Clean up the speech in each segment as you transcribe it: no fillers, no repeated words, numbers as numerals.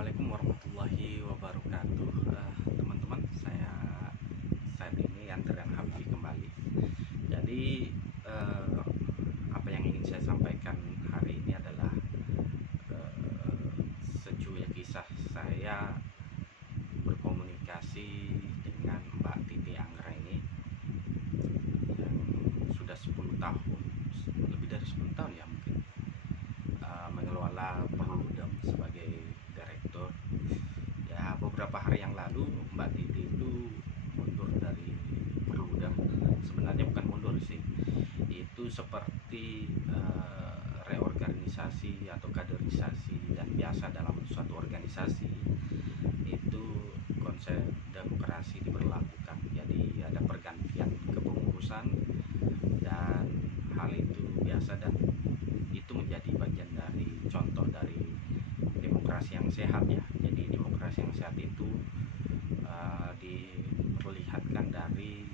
Assalamualaikum warahmatullahi wabarakatuh. Teman-teman, saya saat ini Andrian Hamfi kembali. Jadi apa yang ingin saya sampaikan hari ini adalah secuil kisah saya berkomunikasi dengan Mbak Titi Anggraini yang sudah 10 tahun, lebih dari 10 tahun ya mungkin, mengelola Perludem sebagai direktur. Ya, beberapa hari yang lalu Mbak Titi itu mundur dari Perludem. Sebenarnya bukan mundur sih, itu seperti reorganisasi atau kaderisasi, dan biasa dalam suatu organisasi itu konsep demokrasi diberlakukan. Jadi ada pergantian kepengurusan, dan hal itu biasa dan itu menjadi bagian dari contoh dari demokrasi yang sehat ya. Jadi demokrasi yang sehat itu diperlihatkan dari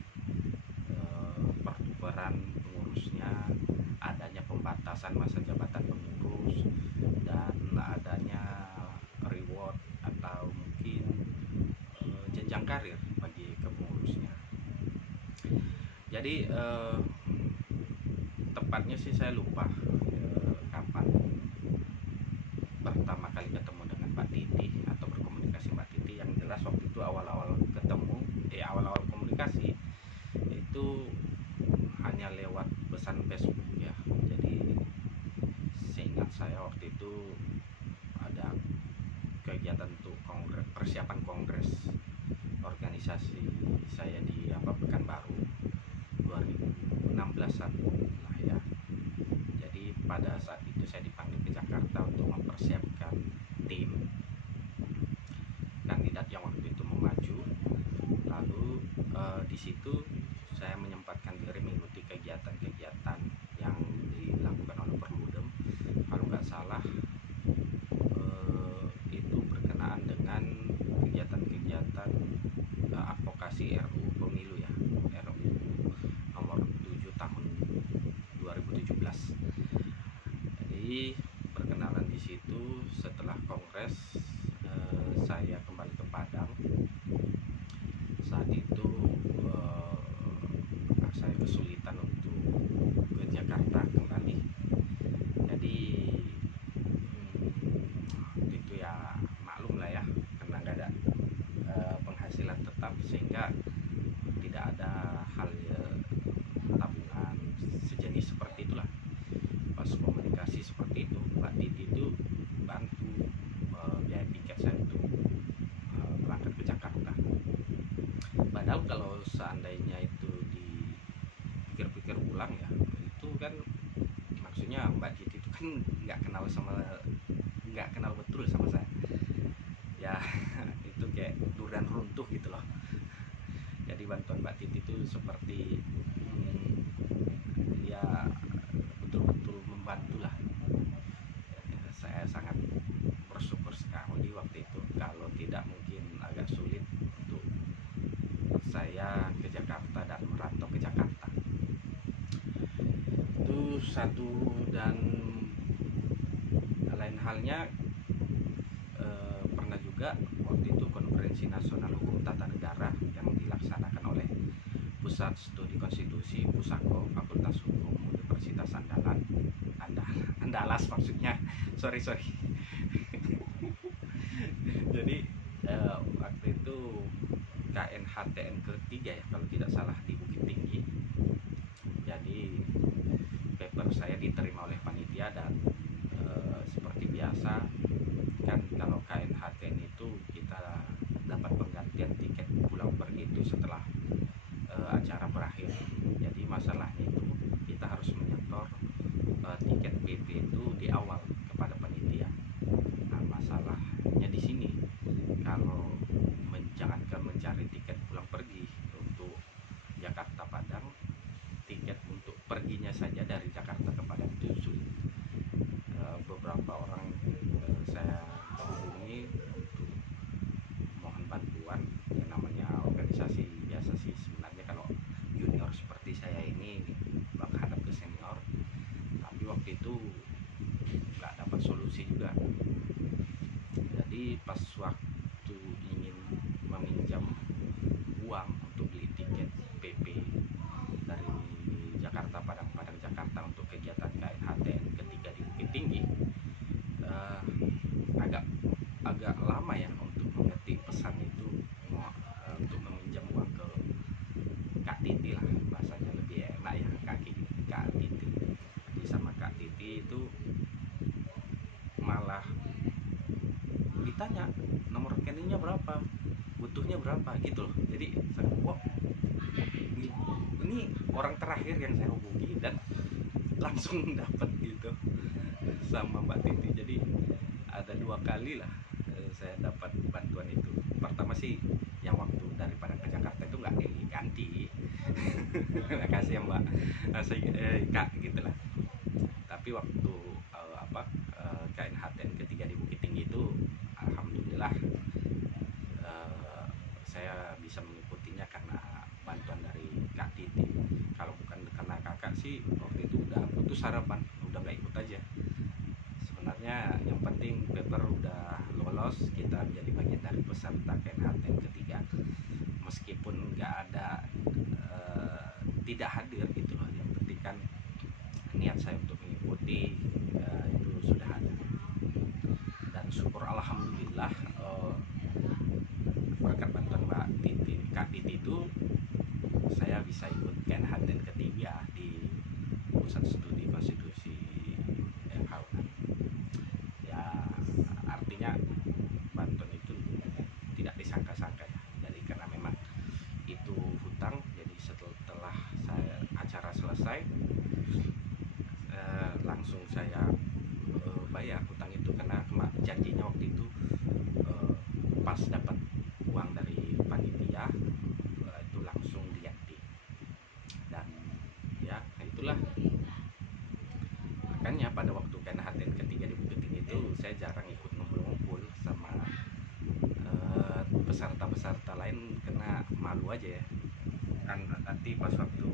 pertukaran pengurusnya, adanya pembatasan masa jabatan pengurus, dan adanya reward atau mungkin jenjang karir bagi kepengurusnya. Jadi tepatnya sih saya lupa kapan pertama kali ketemu dengan Mbak Titi atau berkomunikasi Mbak Titi. Yang jelas waktu itu awal-awal ketemu, awal-awal komunikasi itu hanya lewat pesan Facebook ya. Jadi seingat saya waktu itu ada kegiatan untuk persiapan kongres organisasi saya di Pekanbaru 2016-an lah ya. Jadi pada saat itu saya dipanggil ke Jakarta untuk mempersiapkan tim kandidat yang waktu itu mau maju. Lalu di situ saya menyempatkan diri mengikuti kegiatan-kegiatan yang dilakukan oleh Perludem. Kalau nggak salah itu berkenaan dengan kegiatan-kegiatan advokasi RUU Pemilu ya, RUU nomor 7 tahun 2017. Jadi perkenalan di situ. Setelah kongres saya kembali ke Padang. Saat itu saya kesulitan untuk ke Jakarta kembali. Jadi itu ya maklum lah ya, karena nggak ada penghasilan tetap, sehingga tidak ada hal tabungan sejenis seperti itulah. Pas komunikasi seperti itu, Mbak Titi itu bantu biaya tiket saya untuk berangkat ke Jakarta. Padahal kalau seandainya itu dipikir-pikir ulang ya, itu kan maksudnya Mbak Titi itu kan nggak kenal betul sama saya ya. Itu kayak durian runtuh gitu loh. Jadi bantuan Mbak Titi itu seperti ya betul-betul membantu lah. Saya sangat bersyukur sekali waktu itu. Kalau tidak mungkin agak sulit untuk saya ke Jakarta dan merantau ke Jakarta. Itu satu. Dan lain halnya pernah juga waktu itu konferensi nasional hukum tata negara yang dilaksanakan oleh Pusat Studi Konstitusi Pusako Fakultas Hukum Universitas Andalas maksudnya, sorry jadi waktu itu KNHTN ketiga ya kalau tidak salah, di Bukit Tinggi. Jadi paper saya diterima oleh panitia, dan seperti biasa kan kalau KNHTN itu kita dapat penggantian tiket pulang pergi itu setelah acara berakhir. Jadi masalahnya itu kita harus menyetor tiket PP itu di awal kepada panitia. Jadi pas waktu ingin meminjam uang untuk beli tiket PP dari Jakarta, Padang Jakarta untuk kegiatan KNHTN ketiga di Bukit Tinggi, eh, agak agak lama ya untuk mengetik pesan itu, untuk meminjam uang ke Kak Titi lah, bahasanya lebih enak ya, Kak Titi. Jadi sama Kak Titi itu malah ditanya nomor rekeningnya berapa, butuhnya berapa gitu loh. Jadi saya, wah, ini orang terakhir yang saya hubungi dan langsung dapat gitu sama Mbak Titi. Jadi ada 2 kali lah saya dapat bantuan itu. Pertama sih yang waktu dari Padang ke Jakarta itu nggak diganti. Makasih ya Mbak, Kak gitulah. Tapi waktu KNHTN ketiga di Bukit Tinggi itu, alhamdulillah saya bisa mengikutinya karena bantuan dari Kak Titi. Kalau bukan karena kakak sih waktu itu udah putus harapan, udah nggak ikut aja. Sebenarnya yang penting paper udah lolos, kita menjadi bagian dari peserta KNHTN ketiga, meskipun nggak ada tidak hadir gitu loh. Yang penting kan niat saya untuk mengikuti itu sudah ada. Dan syukur alhamdulillah berkat bantuan Mbak Titi, Kak Titi itu saya bisa ikut KNHTN ketiga di Pusat Studi Konstitusi FH. Ya artinya bantuan itu tidak disangka-sangka ya. Jadi karena memang itu hutang, jadi setelah acara selesai langsung saya bayar hutang itu, karena janjinya waktu itu pas dapat uang dari panitia itu langsung diganti. Dan ya itulah, makanya pada waktu KNHTN ketiga di Bukit Tinggi itu saya jarang ikut ngumpul-ngumpul sama peserta-peserta lain karena malu aja ya. Kan nanti pas waktu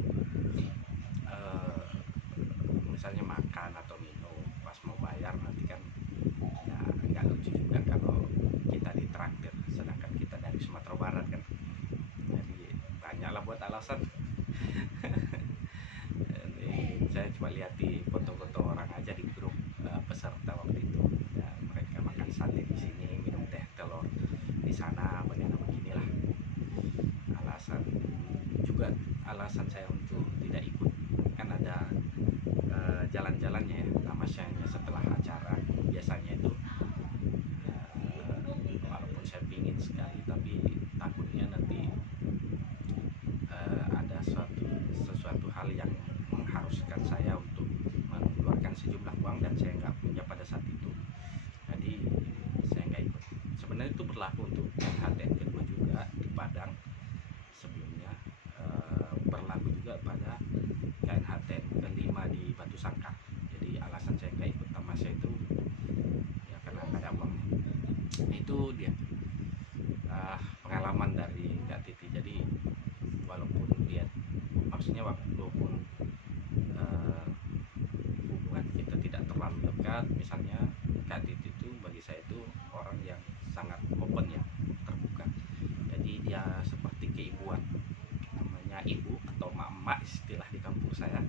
misalnya makan atau minum, pas mau bayar nanti kan ya nggak lucu juga kalau kita ditraktir sedangkan kita dari Sumatera Barat kan. Jadi banyaklah buat alasan. Ini saya cuma lihat di foto-foto orang aja di grup peserta waktu itu ya, mereka makan sate di sini, minum teh telur di sana, beginilah. Alasan saya untuk tidak ikut kan ada jalan-jalannya ya, tamasya-nya setelah acara. Biasanya itu walaupun saya pingin sekali, tapi takutnya nanti ada sesuatu hal yang mengharuskan saya untuk mengeluarkan sejumlah uang dan saya nggak punya pada saat itu. Jadi saya nggak ikut. Sebenarnya itu berlaku untuk KNHTN kedua juga di Padang sebelumnya, berlaku juga pada KNHTN kelima di Batu Sangkar. Jadi alasan saya nggak ikut tamasya itu ya karena nggak ada uang. Itu dia pengalaman dari Kak Titi. Jadi walaupun dia, maksudnya walaupun hubungan kita tidak terlalu dekat, misalnya Kak Titi itu bagi saya itu orang yang sangat open ya, terbuka. Jadi dia seperti keibuan, namanya ibu atau mak-mak istilah di kampung saya.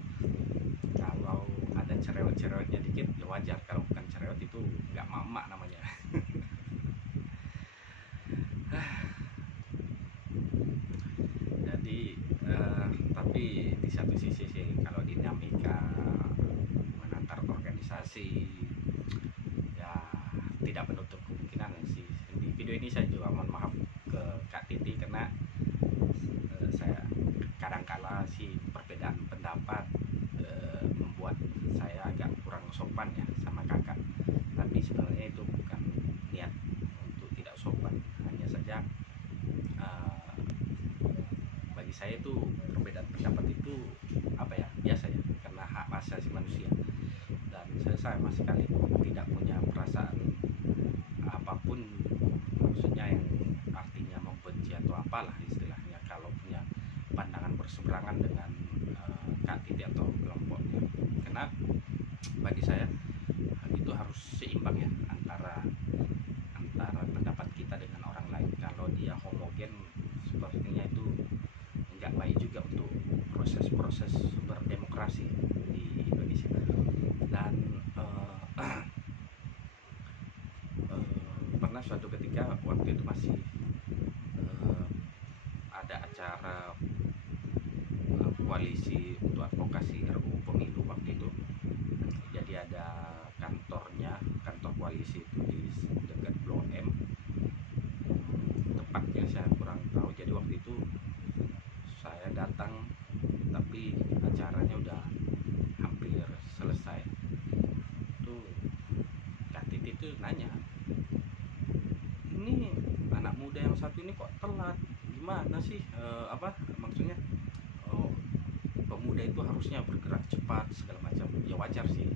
Kalau ada cerewet-cerewetnya dikit ya wajar, kalau bukan cerewet itu nggak mak-mak namanya. Jadi tapi di satu sisi sih kalau dinamika menantar organisasi ya tidak menutup kemungkinan sih. Di video ini saya juga mohon maaf ke Kak Titi karena saya kadang-kala sih perbedaan pendapat membuat saya agak kurang sopan ya sama kakak. Tapi sebenarnya itu bukan niat untuk tidak sopan, hanya saja bagi saya itu perbedaan pendapat itu apa ya, biasa ya, karena hak asasi manusia. Dan saya sama sekali tidak punya perasaan apapun, maksudnya yang artinya membenci atau apalah istilahnya, kalau punya pandangan berseberangan dengan Kak Titi atau kelompoknya. Karena bagi saya itu harus seimbang ya, antara pendapat proses berdemokrasi di Indonesia. Dan pernah suatu ketika waktu itu masih ada acara koalisi untuk advokasi RUU pemilu waktu itu. Jadi ada kantor koalisi itu di dekat Blok M, tepatnya saya kurang tahu. Jadi waktu itu saya datang, tapi acaranya udah hampir selesai. Tuh Kak Titi tuh nanya, ini anak muda yang satu ini kok telat, gimana sih, maksudnya pemuda itu harusnya bergerak cepat segala macam. Ya wajar sih.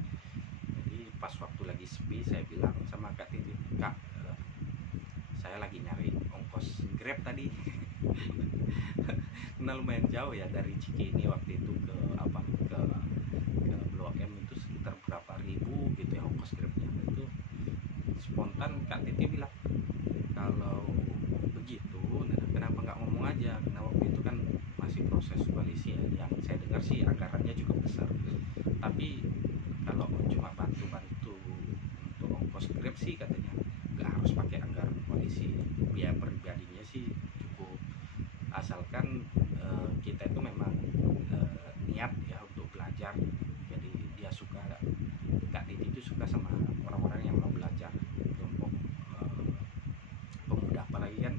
Jadi pas waktu lagi sepi, saya bilang sama Kak Titi, Kak, saya lagi nyari ongkos Grab tadi. Karena lumayan jauh ya dari Cikini waktu itu ke Blok M, itu sekitar berapa ribu gitu ya ongkos Grabnya. Itu spontan Kak Titi bilang, kalau begitu kenapa nggak ngomong aja, karena waktu itu kan masih proses koalisi ya. Yang saya dengar sih anggarannya cukup besar, tapi kalau cuma bantu-bantu untuk ongkos Grab sih katanya nggak harus pakai anggaran koalisi, biaya pribadinya sih cukup, asalkan kita itu memang niat ya untuk belajar. Jadi dia suka, Kak Titi itu suka sama orang-orang yang mau belajar, kelompok pemuda. Apalagi kan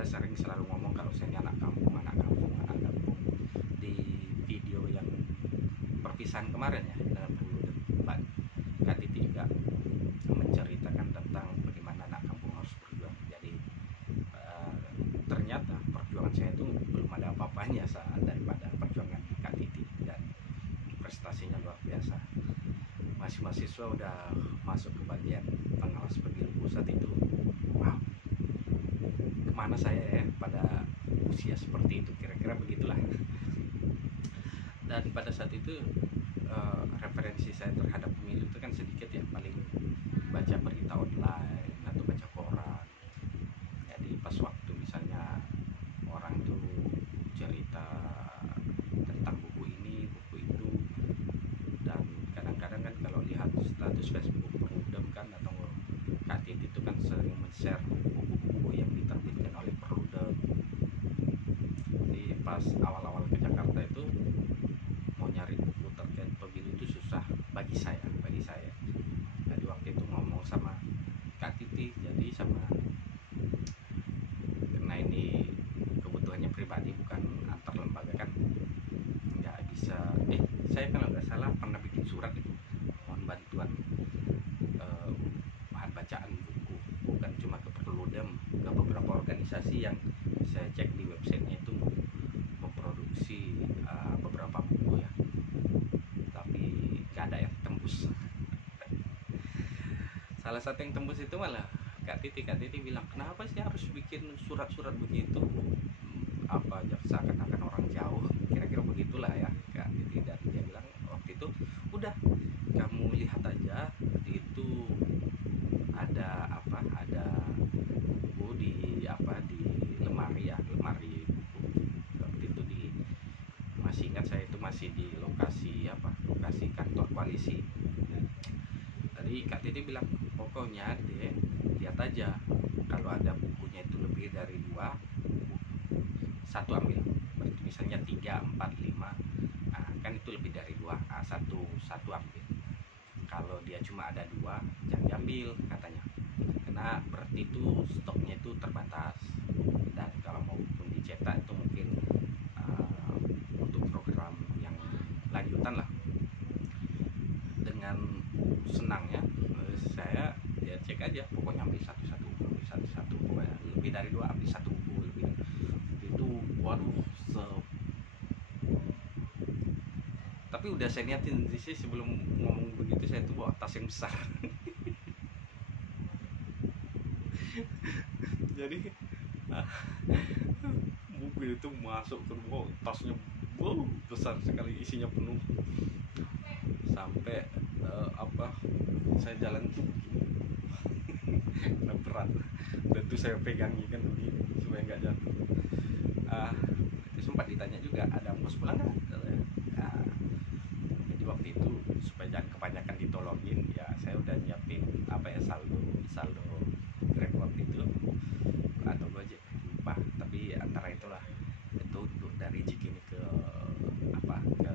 saya selalu ngomong kalau saya ini anak kampung. Di video yang perpisahan kemarin ya, dalam 10 debat, Kak Titi juga menceritakan tentang bagaimana anak kampung harus berjuang. Jadi ternyata perjuangan saya itu belum ada apa-apanya daripada perjuangan Kak Titi, dan prestasinya luar biasa. Masih mahasiswa udah masuk ke bagian pengawas pemilu pusat itu. Wow, kemana saya ya pada usia seperti itu, kira-kira begitulah. Dan pada saat itu referensi saya terhadap pemilu itu kan sedikit ya, paling baca berita online atau baca koran. Jadi pas waktu misalnya orang tuh cerita tentang buku ini, buku itu, dan kadang-kadang kan kalau lihat status Facebook Perludem kan, atau Kak Titi itu kan sering men-share buku-buku yang diterbitkan oleh Perludem. Jadi pas awal-awal ke Jakarta itu mau nyari buku terkait pemilu itu susah bagi saya. Jadi waktu itu ngomong sama Kak Titi, jadi karena ini kebutuhannya pribadi bukan antar lembaga kan, nggak bisa. Saya kalau nggak salah pernah bikin surat itu, mohon bantuan bahan bacaan buku, bukan cuma ke Perludem, ke beberapa organisasi yang saya cek di websitenya itu memproduksi beberapa buku ya, tapi nggak ada yang tembus. Salah satu yang tembus itu malah Kak Titi bilang, kenapa sih harus bikin surat-surat begitu, apa seakan-akan orang jauh, kira-kira begitulah ya Kak Titi. Dan dia bilang waktu itu, udah kamu lihat aja, itu ada buku di lemari buku. Waktu itu masih ingat saya, itu masih di lokasi kantor koalisi. Tadi Kak Titi bilang, pokoknya deh lihat aja, kalau ada bukunya itu lebih dari 2, satu ambil. Berarti misalnya 3, 4, 5, kan itu lebih dari 2, satu ambil. Kalau dia cuma ada 2, jangan diambil katanya, karena berarti itu stoknya itu terbatas. Dan kalau mau pun dicetak itu mungkin untuk program yang lanjutan lah. Dengan senangnya saya ya cek aja, pokoknya ambil satu-satu, pokoknya lebih dari 2 ambil 1 buku, lebih itu. Waduh, tapi udah saya niatin sih sebelum ngomong begitu, saya tuh bawa tas yang besar. Jadi buku itu masuk ke rumah, tasnya besar sekali, isinya penuh. Sampai saya jalan tuh karena berat, dan tuh saya pegangi kan begini supaya nggak jatuh. Itu sempat ditanya juga, ada ongkos pulang nggak? itu supaya jangan kebanyakan ditolongin ya, saya udah nyiapin apa ya, saldo saldo Grab itu atau Gojek lupa, tapi antara itulah. Itu untuk dari Cikini ke apa, ke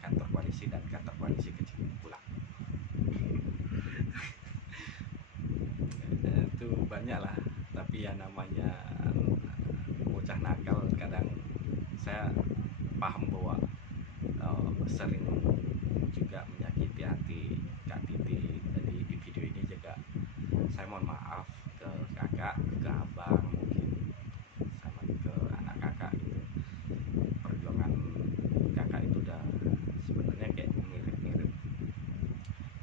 kantor koalisi dan kantor koalisi ke Cikini pulang. Itu banyak lah, tapi ya namanya bocah nakal, kadang saya paham bahwa sering juga menyakiti hati Kak Titi. Jadi di video ini juga saya mohon maaf ke kakak, ke abang, mungkin sama ke anak kakak gitu. Perjuangan kakak itu udah sebenarnya kayak mirip-mirip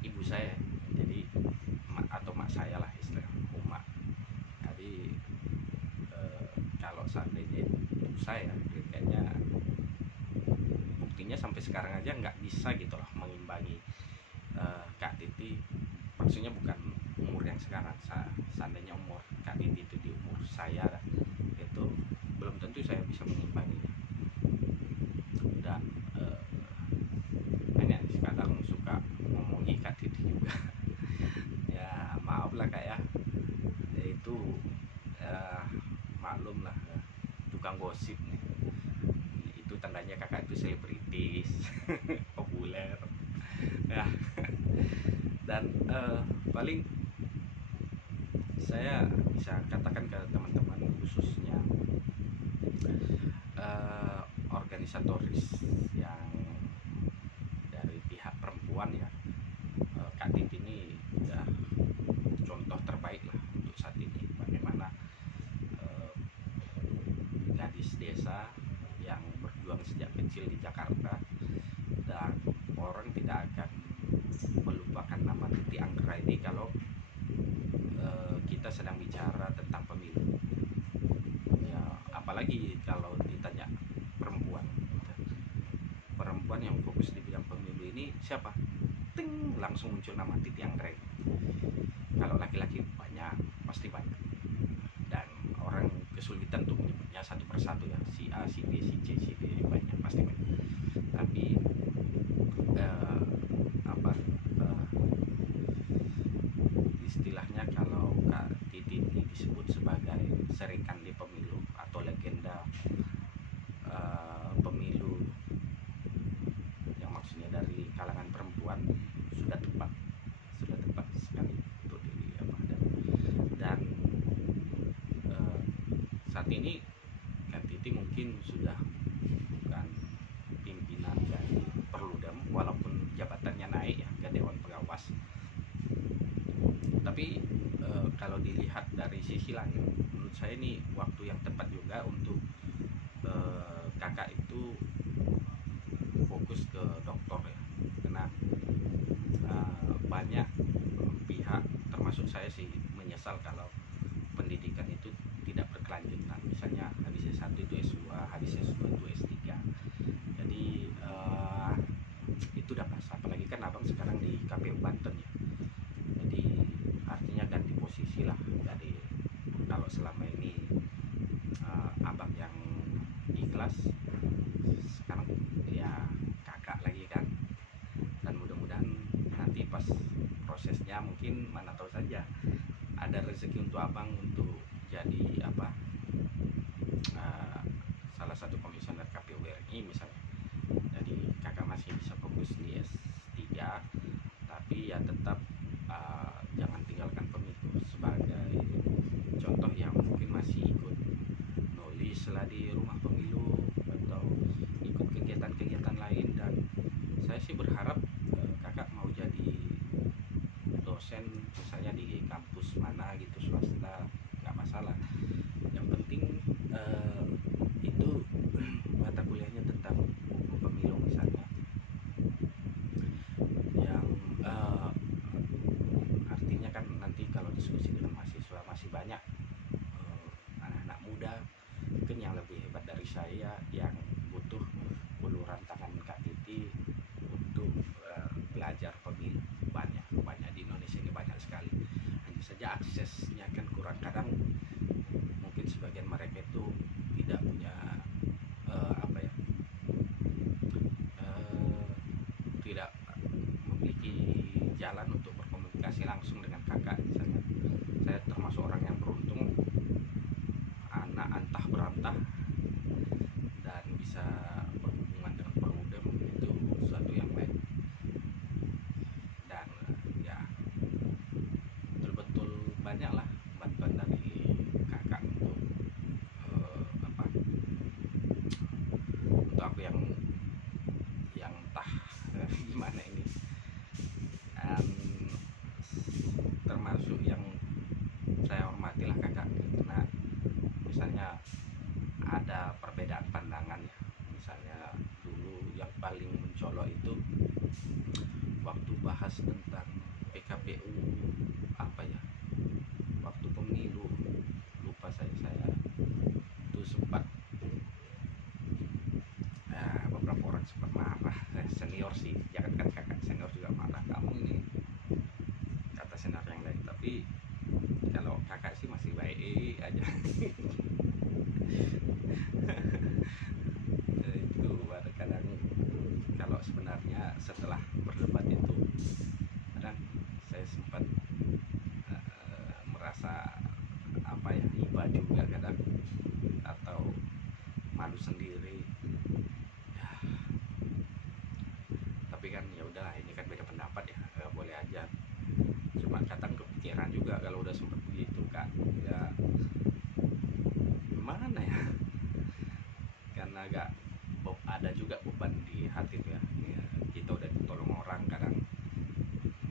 ibu saya, jadi atau mak saya lah istilah umak. Jadi kalau seandainya ibu saya kayaknya buktinya sampai sekarang aja nggak bisa gitu loh mengimbangi Kak Titi. Maksudnya bukan umur yang sekarang, seandainya umur Kak Titi itu di umur saya, itu belum tentu saya bisa mengimbanginya. Dan nenek kadang suka ngomongi Kak Titi juga. Ya maaf lah Kak ya, itu maklum lah, tukang gosip nih. Itu tandanya kakak itu selebritis populer ya. Dan paling saya bisa katakan ke teman-teman, khususnya organisatoris yang dari pihak perempuan ya, Kak Titi ini udah contoh terbaik lah untuk saat ini. Bagaimana gadis desa yang berjuang sejak kecil di Jakarta, dan orang tidak akan melupakan nama Titi Anggra ini kalau kita sedang bicara tentang pemilu ya, apalagi kalau ditanya perempuan perempuan yang fokus di bidang pemilu ini siapa, ting, langsung muncul nama Titi Anggra. Kalau laki-laki banyak, pasti banyak, dan orang kesulitan untuk menyebutnya satu persatu ya, si A, si B, si C, si D, banyak, pasti banyak. Tapi apa istilahnya, kalau Kak Titi disebut sebagai serikandi pemilu atau legenda pemilu yang maksudnya dari kalangan perempuan, sudah tepat, sudah tepat sekali untuk diri apa. Dan saat ini Kak Titi mungkin sudah bukan pimpinan dari Perludem, walaupun jabatannya naik ya ke Dewan Pengawas. Tapi kalau dilihat dari sisi lain, menurut saya ini waktu yang tepat juga untuk kakak itu fokus ke doktor ya, karena banyak pihak termasuk saya sih menyesal kalau pendidikan itu tidak berkelanjutan. Misalnya habis S1 itu S2, habis S2 itu S3. Jadi itu udah pas, apalagi kan abang sekarang di KPU Banten ya. Jadi artinya ganti posisi lah dari, kalau selama ini abang yang ikhlas, sekarang ya kakak lagi kan. Dan mudah-mudahan nanti pas prosesnya, mungkin mana tahu saja ada rezeki untuk abang untuk jadi apa, salah satu komisioner KPU RI misalnya. Jadi kakak masih bisa fokus di S3, tapi ya tetap jangan tinggalkan pemilu sebagai contoh yang mungkin masih ikut nulis lah di rumah pemilu atau ikut kegiatan-kegiatan lain. Dan saya sih berharap kakak mau jadi dosen misalnya di kampus mana gitu, swasta, nggak masalah. Yang penting itu mata kuliahnya tentang hukum pemilu misalnya, yang artinya kan nanti kalau diskusi dengan mahasiswa masih banyak anak-anak muda mungkin yang lebih hebat dari saya yang butuh uluran tangan Kak Titi untuk belajar pemilu. Banyak di Indonesia ini, banyak sekali, hanya saja aksesnya kan kurang. Kadang mungkin sebagian mereka itu tidak punya apa ya, tidak biasanya ada perbedaan pandangan ya. Misalnya dulu yang paling mencolok itu waktu bahas tentang PKPU, apa ya, waktu pemilu, lupa saya itu sempat beberapa orang sempat marah, senior sih, jangan kan kakak, senior juga marah, kamu ini kata senior yang lain. Tapi kalau kakak sih masih baik aja. Itu kadang kalau sebenarnya setelah berdebat itu kadang saya sempat merasa apa ya, iba juga kadang, atau malu sendiri ya. Tapi kan ya udahlah, ini kan beda pendapat ya, boleh aja. Cuma kadang kepikiran juga kalau udah sempat begitu kan, ya gimana ya, karena agak ada juga beban di hati tuh ya. Ya kita udah ditolong orang, kadang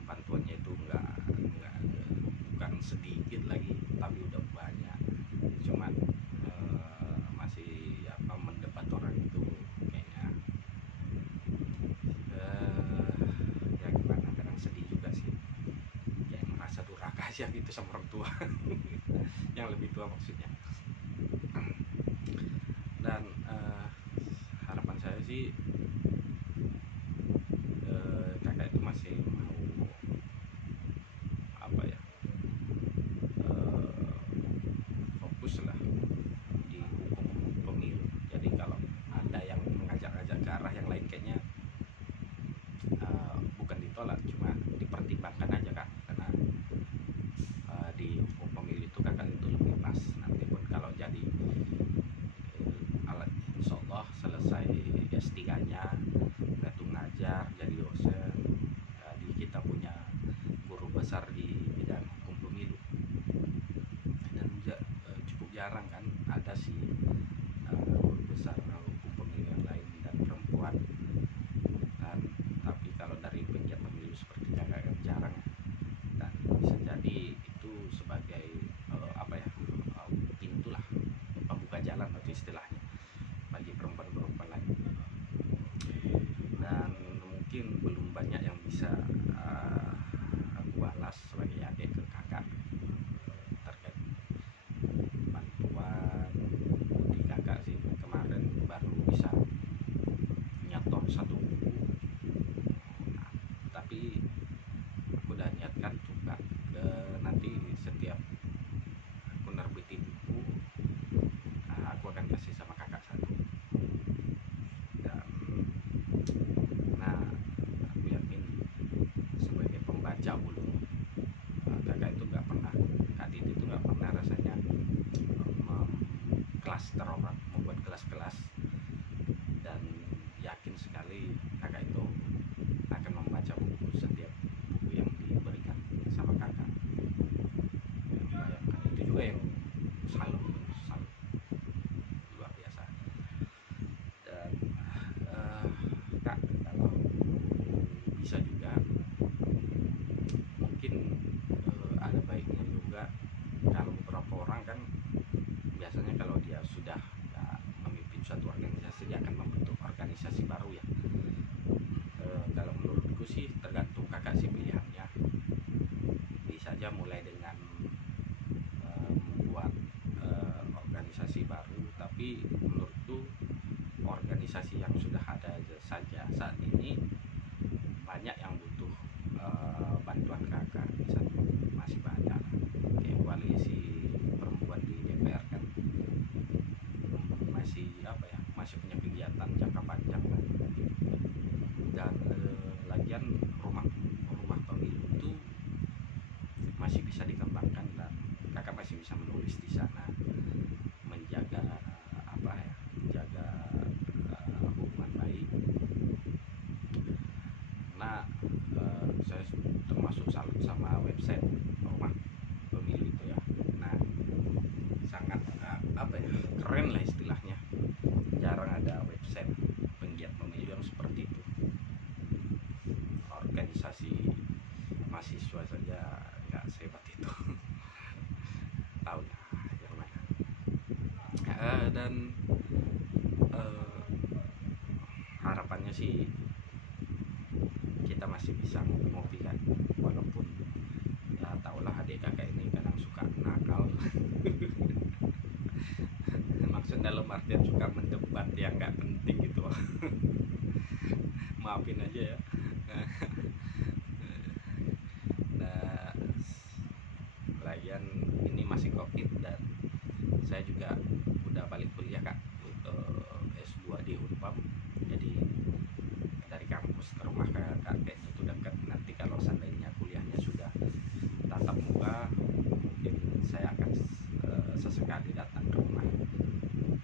bantuannya itu nggak bukan sedikit lagi, tapi udah banyak. Cuman masih apa, mendebat orang itu kayaknya ya gimana, kadang sedih juga sih, kayak merasa durhaka aja gitu sama orang tua. Yang lebih tua maksudnya. Dan harapan saya sih kakak itu masih mau apa ya, fokus lah di hukum pemilu. Jadi kalau ada yang mengajak-ajak ke arah yang lain, kayaknya bukan ditolak, cuma dipertimbangkan aja kak. Karena di hukum pemilu itu kakak itu lebih pas. Nanti pun kalau jadi insya Allah selesai S3-nya, itu ngajar jadi dosen. Jadi kita punya guru besar di bidang hukum pemilu. Dan cukup jarang kan ada sih guru besar hukum pemilu yang lain dan perempuan. Dan tapi kalau dari pegiat pemilu seperti kakak kan jarang ya. Dan bisa jadi itu sebagai apa ya, pintu lah, pembuka jalan atau istilahnya bagi perempuan-perempuan lain. Dan mungkin belum banyak yang bisa aku balas sebagai adik ke kakak terkait bantuan di kakak sih. Kemarin baru bisa nyetor satu buku, tapi aku udah niatkan juga ke nanti setiap aku nerbitin buku, aku akan kasih sama kakak satu. Dan nah aku yakin sebagai pembaca ulung, kakak itu nggak pernah, Adit itu nggak pernah rasanya klaster orang, membuat kelas-kelas. Dan yakin sekali kakak itu akan membaca buku, setiap buku yang diberikan sama kakak. Bayangkan, itu juga yang salut luar biasa. Dan kak, kalau bisa juga mungkin ada baiknya juga kalau beberapa orang kan biasanya kalau dia sudah memimpin suatu organisasi, dia akan membentuk organisasi baru ya. Kalau menurutku sih tergantung kakak sih pilihannya. Bisa aja mulai dengan membuat organisasi baru, tapi menurutku organisasi yang sudah ada saja saat ini banyak yang butuh bantuan kakak. Misalnya masih banyak kayak koalisi perempuan di DPR kan, masih apa ya, masih punya kegiatan jangka panjang kan. Dan lagian rumah pemilu itu masih bisa dikembangkan, dan kakak masih bisa menulis di sana, menjaga apa ya, menjaga hubungan baik dan harapannya sih kita masih bisa ngopi-ngopi kan, walaupun ya tahulah adik kakak ini kadang suka nakal. Maksud dalam artian suka mendebat yang nggak penting gitu. Maafin aja ya. Nah, lagian ini masih covid dan saya juga udah balik kuliah kak, S2 di Unpam. Jadi dari kampus ke rumah kakak kayaknya itu dekat. Nanti kalau seandainya kuliahnya sudah tatap muka, mungkin saya akan sesekali datang ke rumah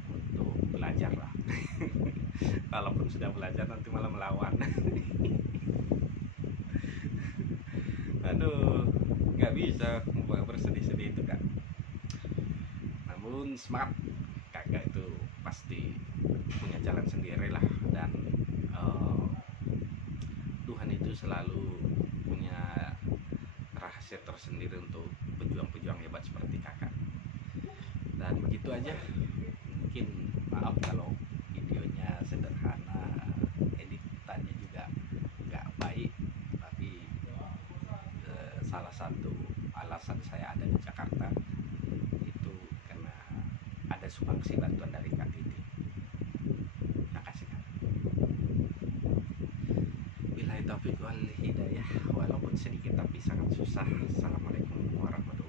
untuk belajar lah. Kalaupun sudah belajar nanti malah melawan. Aduh, nggak bisa bersedih-sedih itu kak. Namun semangat, kakak itu pasti punya jalan sendiri lah. Dan Tuhan itu selalu punya rahasia tersendiri untuk pejuang-pejuang hebat seperti kakak. Dan begitu aja, mungkin maaf kalau videonya sederhana, editannya juga nggak baik, tapi salah satu alasan saya ada di Jakarta itu karena ada sumbangsi bantuan dari Kak Titi. Makasih Kak. Billahi taufiq wal hidayah, walaupun sedikit tapi sangat susah. Assalamualaikum warahmatullahi wabarakatuh.